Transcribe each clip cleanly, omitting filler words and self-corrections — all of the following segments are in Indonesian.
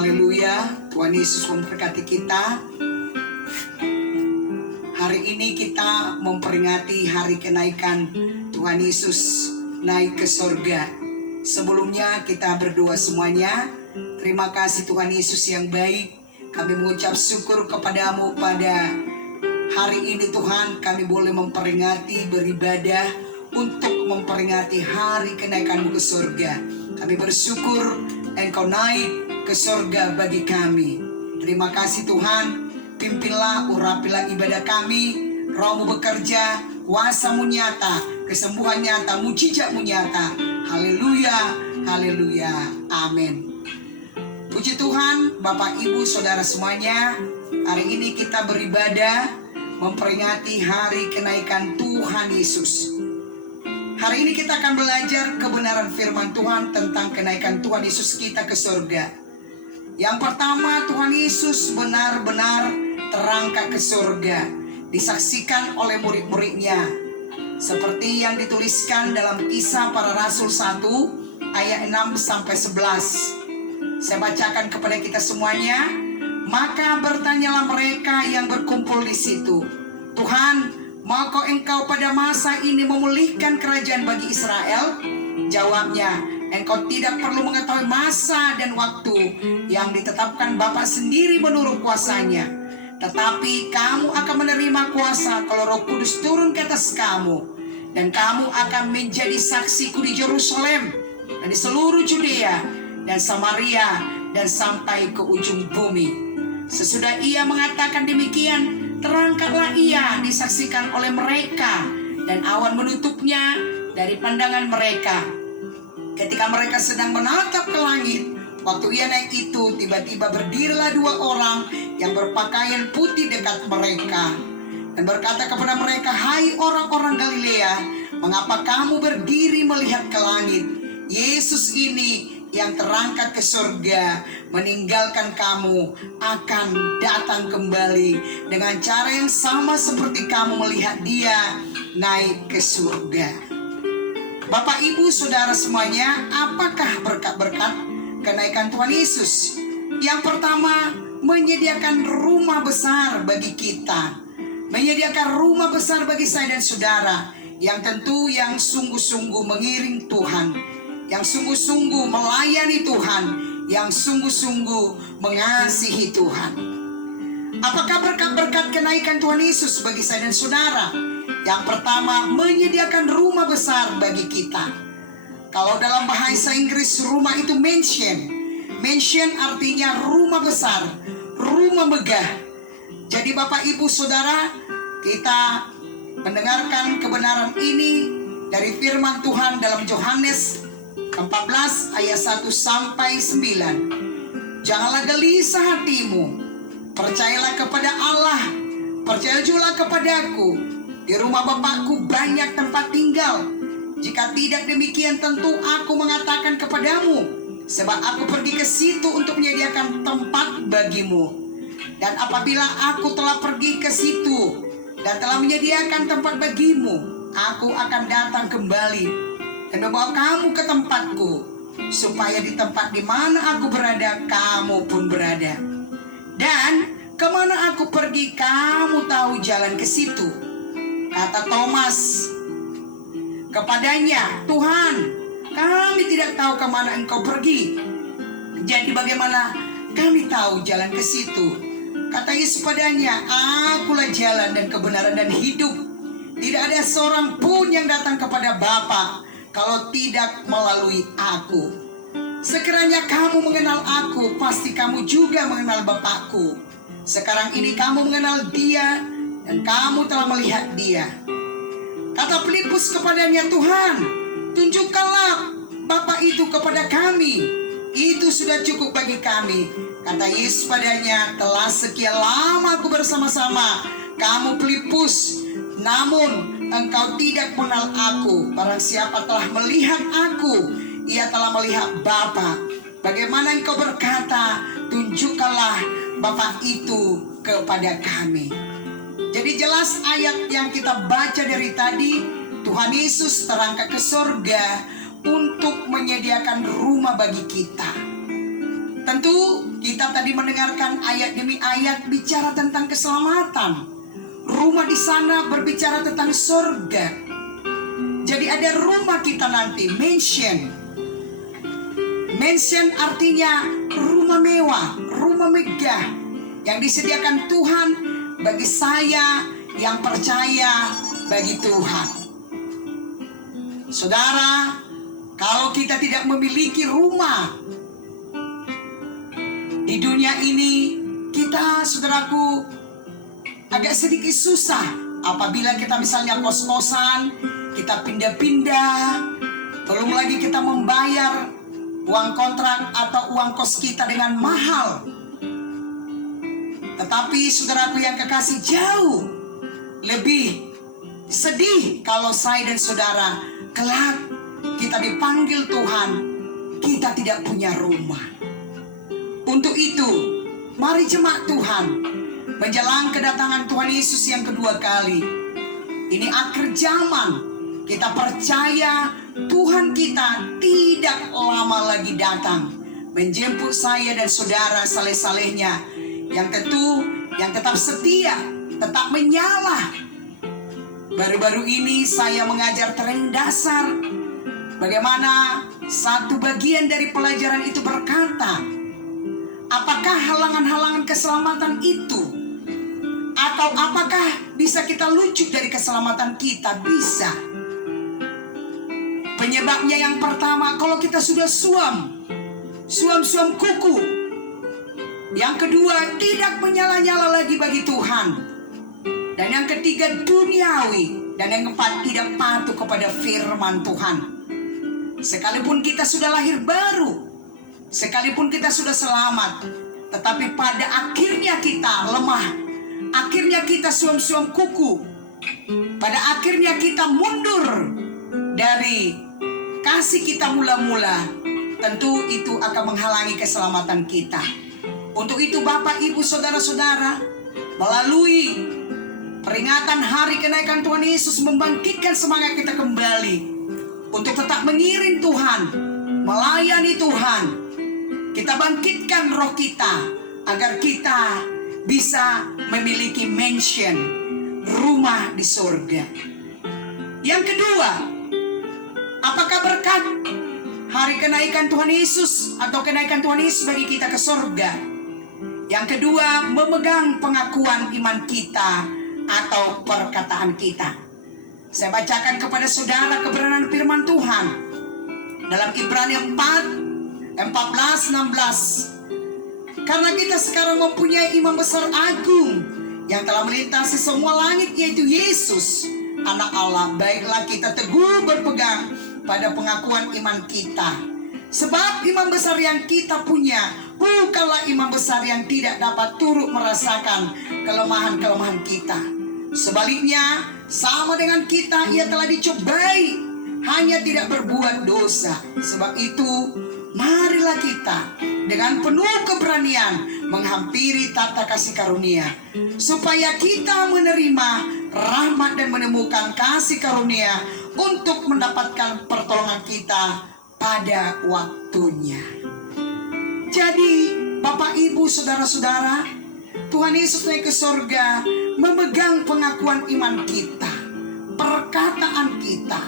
Haleluya, Tuhan Yesus memberkati kita. Hari ini kita memperingati hari kenaikan Tuhan Yesus naik ke surga. Sebelumnya kita berdoa semuanya. Terima kasih Tuhan Yesus yang baik. Kami mengucap syukur kepadamu pada hari ini Tuhan. Kami boleh memperingati, beribadah untuk memperingati hari kenaikan-Mu ke surga. Kami bersyukur Engkau naik ke surga bagi kami. Terima kasih Tuhan. Pimpinlah, urapilah ibadah kami. Roh-Mu bekerja, kuasa-Mu nyata, kesembuhan nyata, mujizat-Mu nyata. Haleluya, haleluya, amin. Puji Tuhan, Bapak, Ibu, Saudara semuanya. Hari ini kita beribadah memperingati hari kenaikan Tuhan Yesus. Hari ini kita akan belajar kebenaran firman Tuhan tentang kenaikan Tuhan Yesus kita ke surga. Yang pertama, Tuhan Yesus benar-benar terangkat ke surga, disaksikan oleh murid-muridnya. Seperti yang dituliskan dalam Kisah Para Rasul 1 ayat 6-11. Saya bacakan kepada kita semuanya. Maka bertanyalah mereka yang berkumpul di situ, Tuhan, maukah Engkau pada masa ini memulihkan kerajaan bagi Israel? Jawabnya, Engkau tidak perlu mengetahui masa dan waktu yang ditetapkan Bapa sendiri menurut kuasanya. Tetapi kamu akan menerima kuasa kalau Roh Kudus turun ke atas kamu. Dan kamu akan menjadi saksiku di Yerusalem dan di seluruh Judea dan Samaria dan sampai ke ujung bumi. Sesudah ia mengatakan demikian, terangkatlah ia disaksikan oleh mereka, dan awan menutupnya dari pandangan mereka. Ketika mereka sedang menatap ke langit, waktu ia naik itu, tiba-tiba berdirilah dua orang yang berpakaian putih dekat mereka, dan berkata kepada mereka, hai orang-orang Galilea, mengapa kamu berdiri melihat ke langit? Yesus ini yang terangkat ke surga meninggalkan kamu akan datang kembali dengan cara yang sama seperti kamu melihat dia naik ke surga. Bapak, Ibu, Saudara semuanya, apakah berkat-berkat kenaikan Tuhan Yesus? Yang pertama, menyediakan rumah besar bagi kita. Menyediakan rumah besar bagi saya dan saudara, yang tentu yang sungguh-sungguh mengiring Tuhan, yang sungguh-sungguh melayani Tuhan, yang sungguh-sungguh mengasihi Tuhan. Apakah berkat-berkat kenaikan Tuhan Yesus bagi saya dan saudara? Yang pertama, menyediakan rumah besar bagi kita. Kalau dalam bahasa Inggris, rumah itu mansion. Mansion artinya rumah besar, rumah megah. Jadi Bapak, Ibu, Saudara, kita mendengarkan kebenaran ini dari firman Tuhan dalam Yohanes 14 ayat 1-9. Janganlah gelisah hatimu, percayalah kepada Allah, percaya juga kepadaku. Di rumah Bapakku banyak tempat tinggal. Jika tidak demikian, tentu aku mengatakan kepadamu, sebab aku pergi ke situ untuk menyediakan tempat bagimu. Dan apabila aku telah pergi ke situ dan telah menyediakan tempat bagimu, aku akan datang kembali dan membawa kamu ke tempatku, supaya di tempat di mana aku berada, kamu pun berada. Dan kemana aku pergi, kamu tahu jalan ke situ. Kata Thomas kepadanya, Tuhan, kami tidak tahu kemana Engkau pergi. Jadi bagaimana kami tahu jalan ke situ? Kata Yesus padanya, akulah jalan dan kebenaran dan hidup. Tidak ada seorang pun yang datang kepada Bapa kalau tidak melalui aku. Sekiranya kamu mengenal aku, pasti kamu juga mengenal Bapakku. Sekarang ini kamu mengenal dia dan kamu telah melihat dia. Kata Filipus kepadanya, Tuhan, tunjukkanlah Bapa itu kepada kami. Itu sudah cukup bagi kami. Kata Yesus padanya, telah sekian lama aku bersama-sama kamu Filipus, namun engkau tidak mengenal aku. Barang siapa telah melihat aku, ia telah melihat Bapa. Bagaimana engkau berkata, tunjukkanlah Bapa itu kepada kami. Jadi jelas ayat yang kita baca dari tadi, Tuhan Yesus terangkat ke surga untuk menyediakan rumah bagi kita. Tentu kita tadi mendengarkan ayat demi ayat bicara tentang keselamatan. Rumah di sana berbicara tentang surga. Jadi ada rumah kita nanti, mansion. Mansion artinya rumah mewah, rumah megah yang disediakan Tuhan bagi saya yang percaya bagi Tuhan. Saudara, kalau kita tidak memiliki rumah di dunia ini, kita, saudaraku, agak sedikit susah apabila kita misalnya kos-kosan, kita pindah-pindah, belum lagi kita membayar uang kontrak atau uang kos kita dengan mahal. Tetapi saudaraku yang kekasih, jauh lebih sedih kalau saya dan saudara kelak kita dipanggil Tuhan, kita tidak punya rumah. Untuk itu, mari jemaat Tuhan, menjelang kedatangan Tuhan Yesus yang kedua kali. Ini akhir zaman. Kita percaya Tuhan kita tidak lama lagi datang menjemput saya dan saudara saleh-salehnya yang tentu, yang tetap setia, tetap menyala. Baru-baru ini saya mengajar training dasar. Bagaimana satu bagian dari pelajaran itu berkata, apakah halangan-halangan keselamatan itu? Atau apakah bisa kita lucu dari keselamatan kita? Bisa. Penyebabnya yang pertama, kalau kita sudah suam kuku. Yang kedua, tidak menyala-nyala lagi bagi Tuhan. Dan yang ketiga, duniawi. Dan yang keempat, tidak patuh kepada firman Tuhan. Sekalipun kita sudah lahir baru, sekalipun kita sudah selamat, tetapi pada akhirnya kita lemah. Akhirnya kita suam kuku. Pada akhirnya kita mundur dari kasih kita mula-mula. Tentu itu akan menghalangi keselamatan kita. Untuk itu Bapak, Ibu, Saudara-saudara, melalui peringatan hari kenaikan Tuhan Yesus membangkitkan semangat kita kembali untuk tetap mengiring Tuhan, melayani Tuhan. Kita bangkitkan roh kita agar kita bisa memiliki mansion, rumah di surga. Yang kedua, apakah berkat hari kenaikan Tuhan Yesus atau kenaikan Tuhan Yesus bagi kita ke surga? Yang kedua, memegang pengakuan iman kita atau perkataan kita. Saya bacakan kepada saudara kebenaran firman Tuhan dalam Ibrani 4:14-16. Karena kita sekarang mempunyai imam besar agung yang telah melintasi semua langit, yaitu Yesus, Anak Allah. Baiklah kita teguh berpegang pada pengakuan iman kita. Sebab imam besar yang kita punya bukanlah imam besar yang tidak dapat turut merasakan kelemahan-kelemahan kita. Sebaliknya, sama dengan kita, ia telah dicobai, hanya tidak berbuat dosa. Sebab itu, marilah kita dengan penuh keberanian menghampiri tahta kasih karunia, supaya kita menerima rahmat dan menemukan kasih karunia untuk mendapatkan pertolongan kita pada waktunya. Jadi, Bapak, Ibu, Saudara-saudara, Tuhan Yesus naik ke surga memegang pengakuan iman kita, perkataan kita.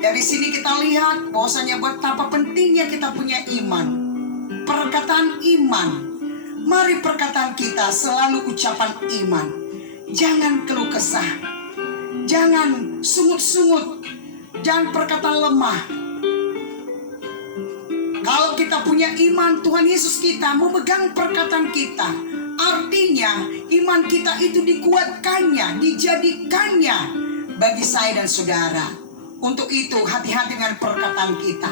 Dari sini kita lihat bahwasanya betapa pentingnya kita punya iman, perkataan iman. Mari perkataan kita selalu ucapan iman. Jangan keluh kesah, jangan sungut-sungut, jangan perkataan lemah. Kalau kita punya iman, Tuhan Yesus kita memegang perkataan kita. Artinya iman kita itu dikuatkannya, dijadikannya bagi saya dan saudara. Untuk itu hati-hati dengan perkataan kita.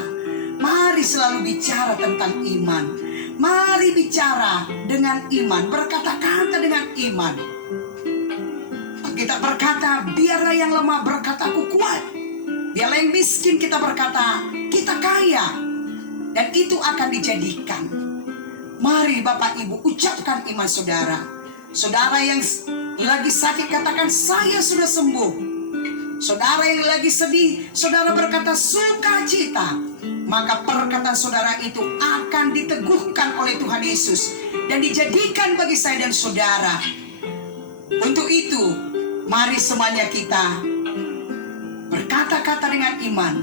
Mari selalu bicara tentang iman. Mari bicara dengan iman, berkata-kata dengan iman. Kita berkata, biarlah yang lemah berkata, aku kuat. Biarlah yang miskin kita berkata, kita kaya. Dan itu akan dijadikan. Mari Bapak Ibu ucapkan iman saudara. Saudara yang lagi sakit katakan, saya sudah sembuh. Saudara yang lagi sedih, saudara berkata sukacita. Maka perkataan saudara itu akan akan diteguhkan oleh Tuhan Yesus dan dijadikan bagi saya dan saudara. Untuk itu, mari semuanya kita berkata-kata dengan iman.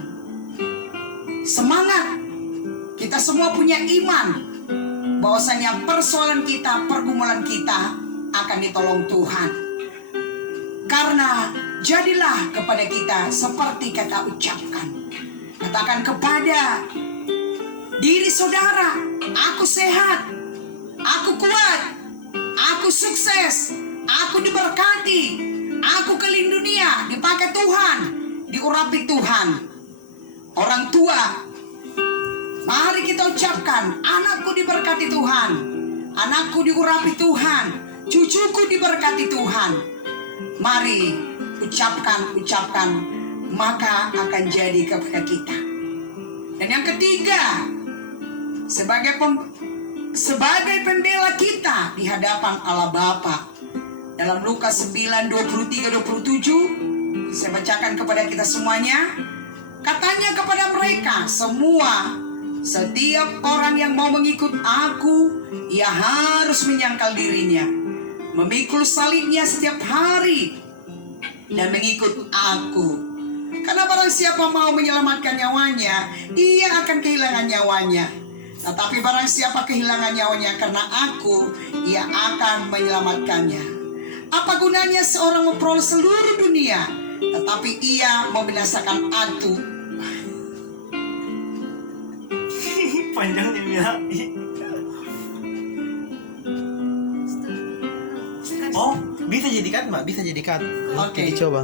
Semangat. Kita semua punya iman bahwasanya persoalan kita, pergumulan kita akan ditolong Tuhan. Karena jadilah kepada kita seperti kata ucapkan. Katakan kepada diri saudara, aku sehat, aku kuat, aku sukses, aku diberkati, aku keliling dunia, dipakai Tuhan, diurapi Tuhan. Orang tua, mari kita ucapkan, anakku diberkati Tuhan, anakku diurapi Tuhan, cucuku diberkati Tuhan. Mari ucapkan, maka akan jadi kepada kita. Dan yang ketiga, sebagai pembela kita di hadapan Allah Bapa. Dalam Lukas 9:23-27, saya bacakan kepada kita semuanya. Katanya kepada mereka semua, setiap orang yang mau mengikut aku, ia harus menyangkal dirinya, memikul salibnya setiap hari, dan mengikut aku. Karena barang siapa mau menyelamatkan nyawanya, ia akan kehilangan nyawanya. Tetapi barang siapa kehilangan nyawanya karena aku, ia akan menyelamatkannya. Apa gunanya seorang memperoleh seluruh dunia, tetapi ia membinasakan aku? Panjangnya ya. Oh, bisa jadi cut, Mbak. Bisa jadi cut. Oke. Jadi coba.